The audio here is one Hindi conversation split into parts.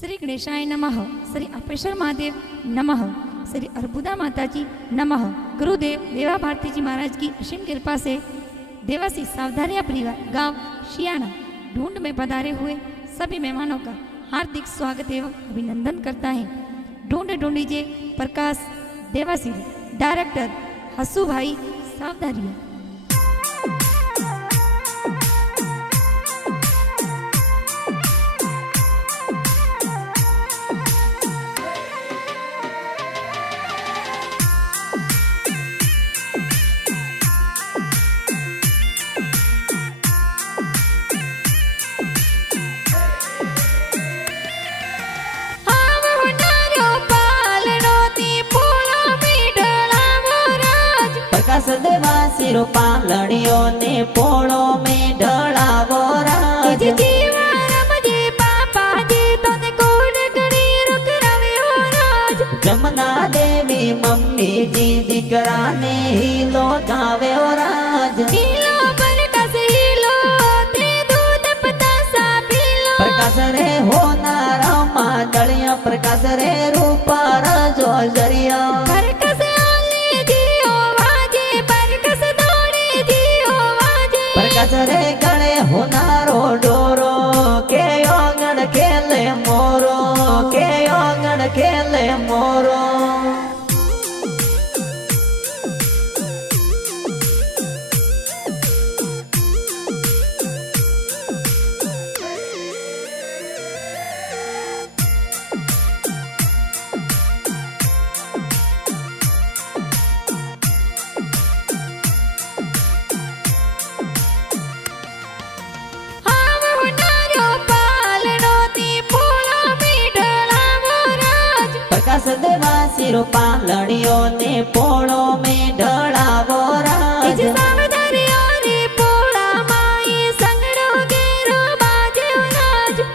श्री गणेशाय नमः, श्री अपेश्वर महादेव नमः, श्री अर्बुदा माता जी नमः। गुरुदेव देवा भारती जी महाराज की असीम कृपा से देवासी सावधानिया परिवार गांव शियाना ढूंढ में पधारे हुए सभी मेहमानों का हार्दिक स्वागत एवं अभिनंदन करता है। ढूंढ ढूंढीजिए प्रकाश देवासी डायरेक्टर हसू भाई सावधानिया। प्रकाश देवा सिरो पालड़ियों ने पोड़ो में ढड़ावो राज। जमुना देवी मम्मी जी दीकरा ने हीलो गावे ओ राज। प्रकाश रे होनारा मादलिया प्रकाश रे रूपा राजो जरिया। प्रकाश रे गणे होनारो डोरो के ओंगण खेले मोरो के ओंगण खेले मोरो। प्रकाश देवा सिरो पालड़ियों ने पोड़ो में ढड़ावो राज।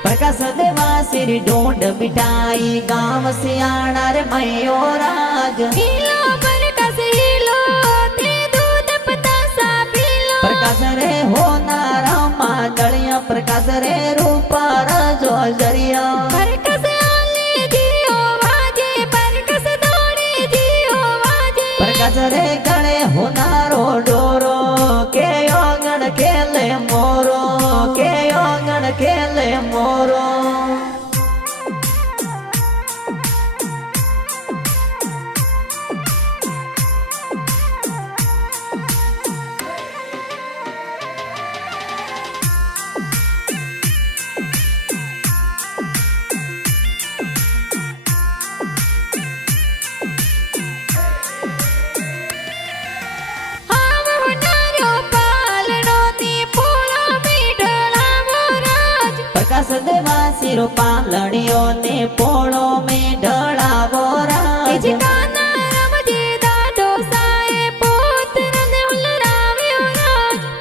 प्रकाश देवा सिर ढूंढ बिठाई गांव सियाना रे मयो राज। प्रकाश रे होनारा मादलिया प्रकाश रे रूपा राजो जरिया। प्रकाश रे गणे होनारो डोरो के ओंगण खेले मोरो के ओंगण खेले मोरो। प्रकाश देवा सिरो पालड़ियों ने पोड़ो में ढड़ावो राज।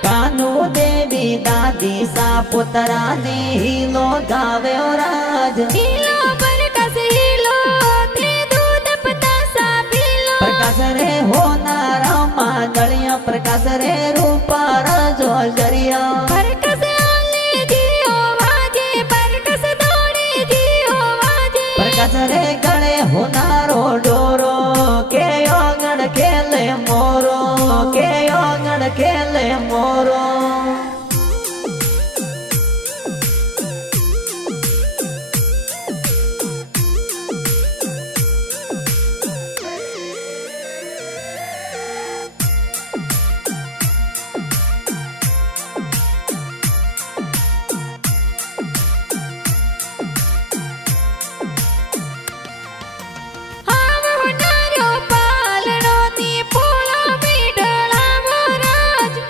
कानू देवी दादी सा पुतरा ने हीलो गावे ओ राज। प्रकाश रे होनारा मादलिया प्रकाश रे रूपा राजो जरिया। प्रकाश रे गणे होनारो डोरो के ओंगण खेले मोरो के ओंगण खेले मोरो।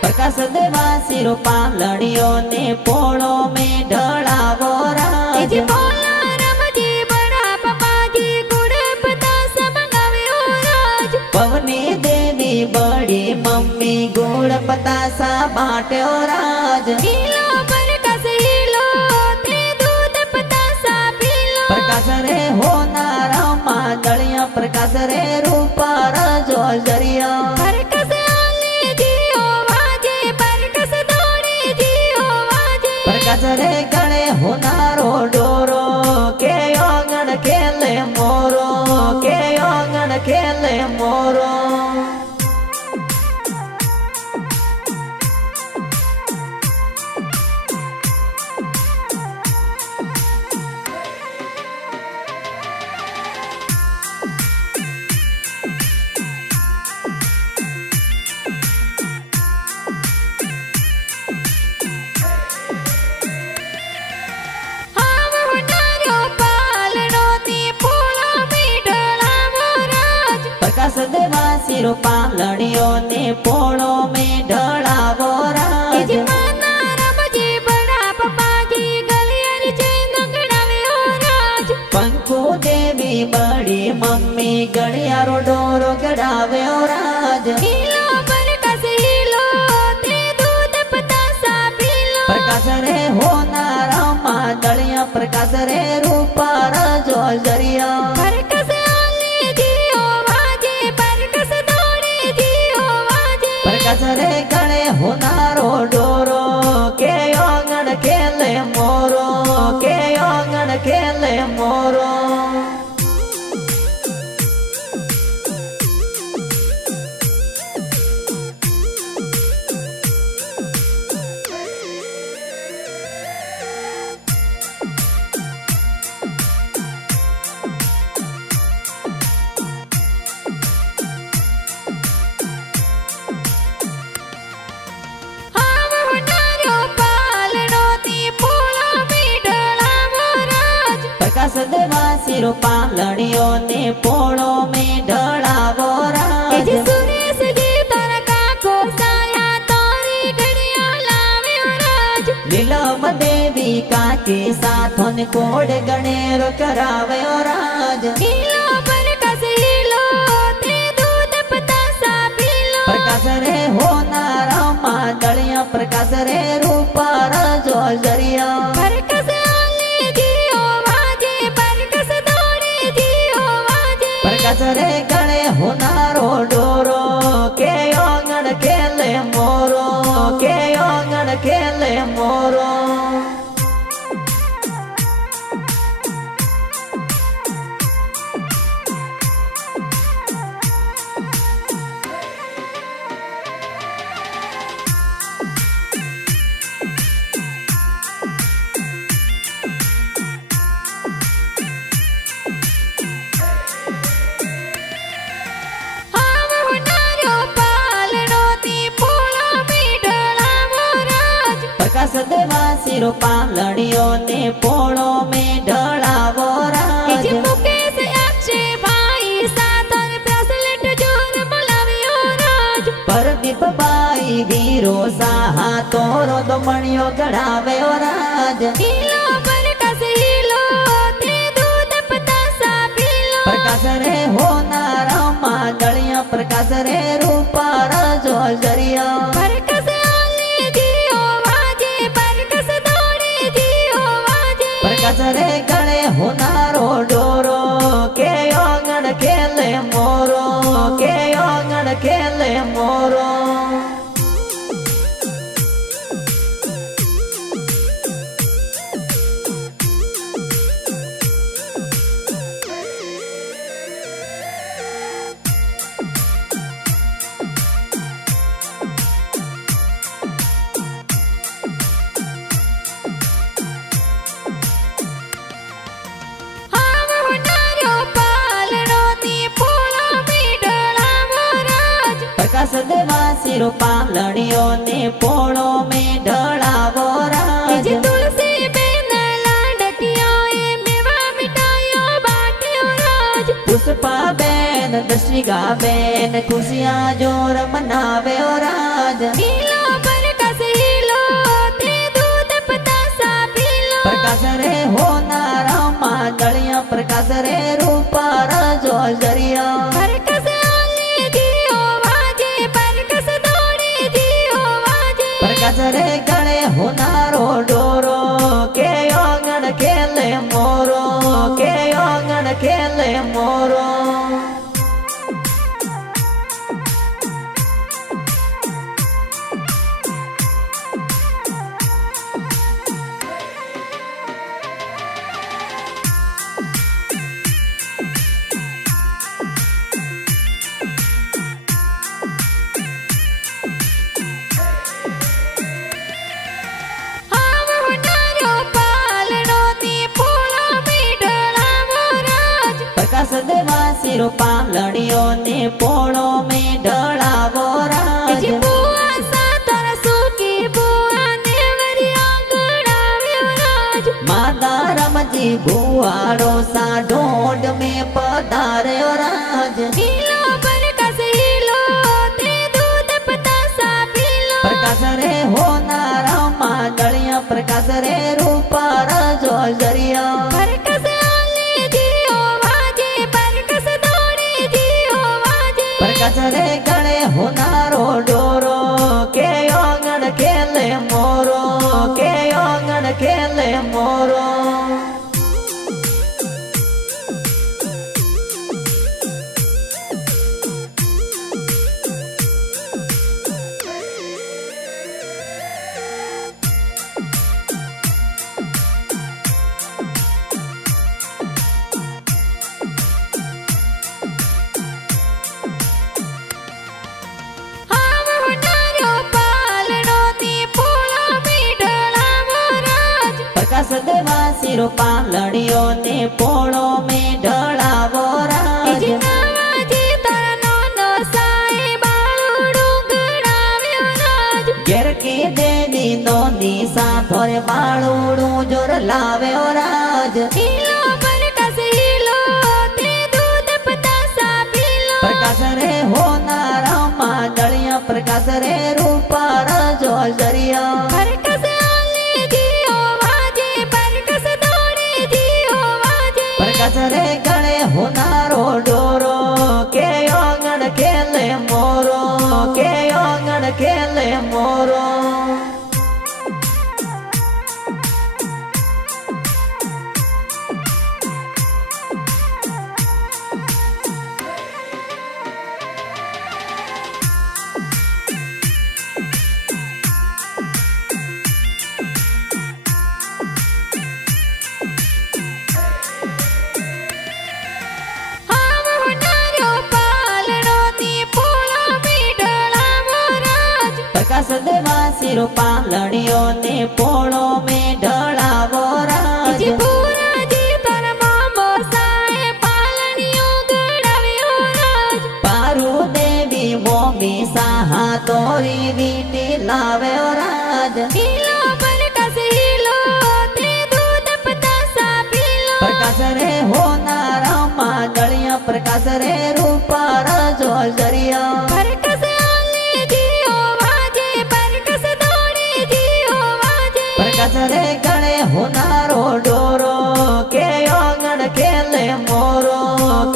प्रकाश देवा सिरो पालड़ियों ने पोड़ो में ढड़ावो राज। पवनी देवी बड़ी मम्मी गुड़ पतासा बाटे ओ राज। प्रकाश रे होनारा मादलिया प्रकाश रे रूपा राजो जरिया। प्रकाश रे गणे होनारो डोरो के ખેલે મોરો કે ઓગણ ખેલે મોરો પ્રકાશ દેવા શિરો પાલણીઓ ને પોળો મેં ઢળાવો રાજ પંખુ દેવી બડી મમ્મી ગળિયારો ડોરો ગડાવ્યો રાજ પ્રકાશ રે હોનારા માદળિયા પ્રકાશ રે રૂપા રજો જરિયા પ્રકાશ રે ગણે હોનારો ડોરો કે ઓગણ ખેલે મોરો કે ઓગણ ખેલે મોરો પ્રકાશ દેવા શિરો પાલણીઓ ને પોળો મેં ઢળાવો રાજ નીલમ દેવી કાકી સાથોન કોડ ગણેરો કરાવ્યો રાજ પ્રકાશ રે હોનારા માદળિયા પ્રકાશ રે રૂપા રજો જરિયા પ્રકાશ રે ગણે હોનારો ડોરો કે ઓગણ ખેલે મોરો કે ઓગણ ખેલે મોરો પ્રકાશ દેવા શિરો પાલણીઓ ને પોળો મેં ઢળાવો રાજ પરદીપ બાઈ વીરો સાહા તોરો દમણિયો ગઢાવ્યો રાજ પ્રકાશ રે હોનારા માદળિયા પ્રકાશ રે રૂપા રજો જરિયા પ્રકાશ રે ગણે હોનારો ડોરો કે ઓગણ ખેલે મોરો કે ઓગણ ખેલે મોરો પ્રકાશ દેવા શિરો પાલણીઓ ને પોળો મેં ઢળાવો રાજ પુષ્પા બેન દશિકા બેન ખુશિયા જોર મનાવ્યો રાજ પ્રકાશ રે હોનારા માદળિયા પ્રકાશ રે રૂપા રજો જરિયા પ્રકાશ રે ગણે હોનારો ડોરો કે ઓગણ ખેલે મોરો કે ઓગણ ખેલે મોરો प्रकाश देवा सिरो पालड़ियों ने पोड़ो में ढलावो राज बुआ सातर सूकी बुआ नेवरिया गड़ाव्यो राज माता रमजी भुआरो सा ढोंड में पधार्यो राज हीलो प्रकाश हीलो ते दूध पतासा पीलो प्रकाश रे होनार मांगलिया प्रकाश रे रूपा रजो जरिया प्रकाश आले जियो वाजे प्रकाश दौड़े जियो वाजे प्रकाश रे गणे होनारो डोरो के ओंगण खेले मोरो के ओंगण खेले मोरो हाव होनारो पालड़ो नी पोळो मीढळावो राज प्रकाश देवा सिरो पालड़ियों ने पोड़ो में ढलावो राज जिनावाजी तरनो नो साए बाळुडું ગળાવ્યો રાજ घेर की देवी नो निशा थोरे बाळुडू जोर लाव्यो राज हीलो प्रकाश हीलो ते दूध पतासा पीलो प्रकाश रे होनार मांगलिया प्रकाश रे रूपा रजो जरिया प्रकाश आले जियो वाजे प्रकाश दौड़े जियो वाजे प्रकाश रे गणे होनारो डोरो के ओंगण खेले मोरो के ओंगण खेले मोरो हाव होनारो पालड़ो नी पोळो मीढळावो राज प्रकाश देवा सिरो पालड़ियों ने पोड़ो में ढलावो राज बुराजी तर मामो साए पालणियो गड़ाव्यो राज पारू देवी मोमी साहा तोरी वीटी लाव्यो राज हीलो प्रकाश हीलो ते दूध पतासा पीलो प्रकाश रे होनार मांगलिया प्रकाश रे रूपा रजो जरिया प्रकाश आले जियो वाजे प्रकाश दौड़े जियो वाजे प्रकाश रे गणे होनारो डोरो के ओंगण खेले मोरो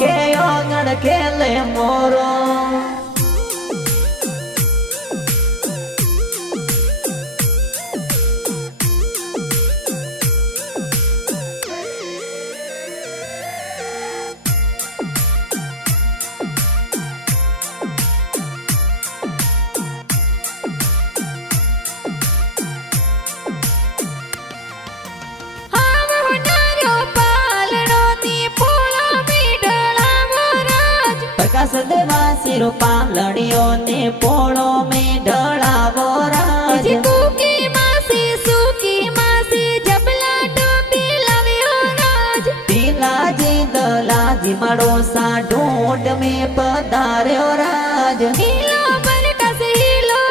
के ओंगण खेले मोरो हाव होनारो पालड़ो नी पोळो मीढळावो राज प्रकाश देवा सिरो पालड़ियों ने पोड़ो में ढलावो राज कूकी मासी सूकी मासी जबला टोपी लाव्यो राज पीलाजी दलाजी मड़ोसा ढूंढ में पधार्यो राज हीलो प्रकाश हीलो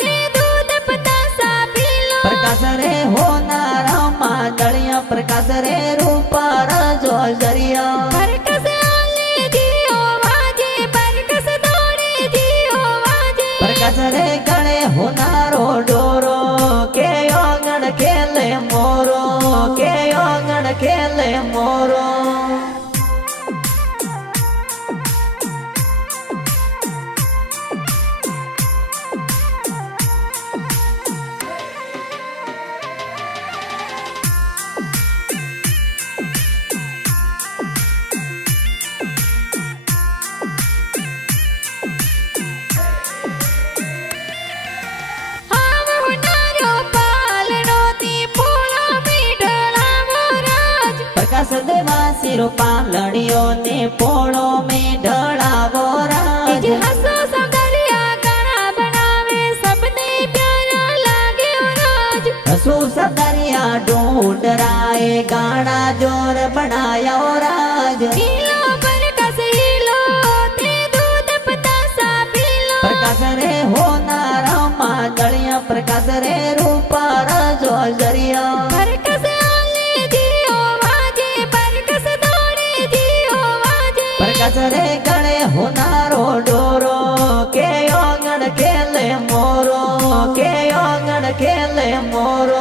ते दूध पतासा पीलो प्रकाश रे होनार मांगलिया प्रकाश रे रूपा रजो जरिया प्रकाश आले जियो वाजे प्रकाश दौड़े जियो वाजे प्रकाश रे गणे होनारो डोरो के ओंगण खेले मोरो के ओंगण खेले मोरो हाव होनारो पालड़ो नी पोळो मीढळावो राज प्रकाश देवा सिरो पालड़ियों ने पोड़ो में ढलावो राज हसो सौंदर्या गाना बनावे सबने प्यारा लाग्यो राज हसू सदरिया ढूंढ राए गाना जोर बनाया राज हीलो प्रकाश प्रकाश रे रूपार जो जरिया परकस आले जियो वाजे परकस दौड़े जियो वाजे प्रकाश रे गणे होनारो डोरो के ओंगण खेले मोरो के ओंगण खेले मोरो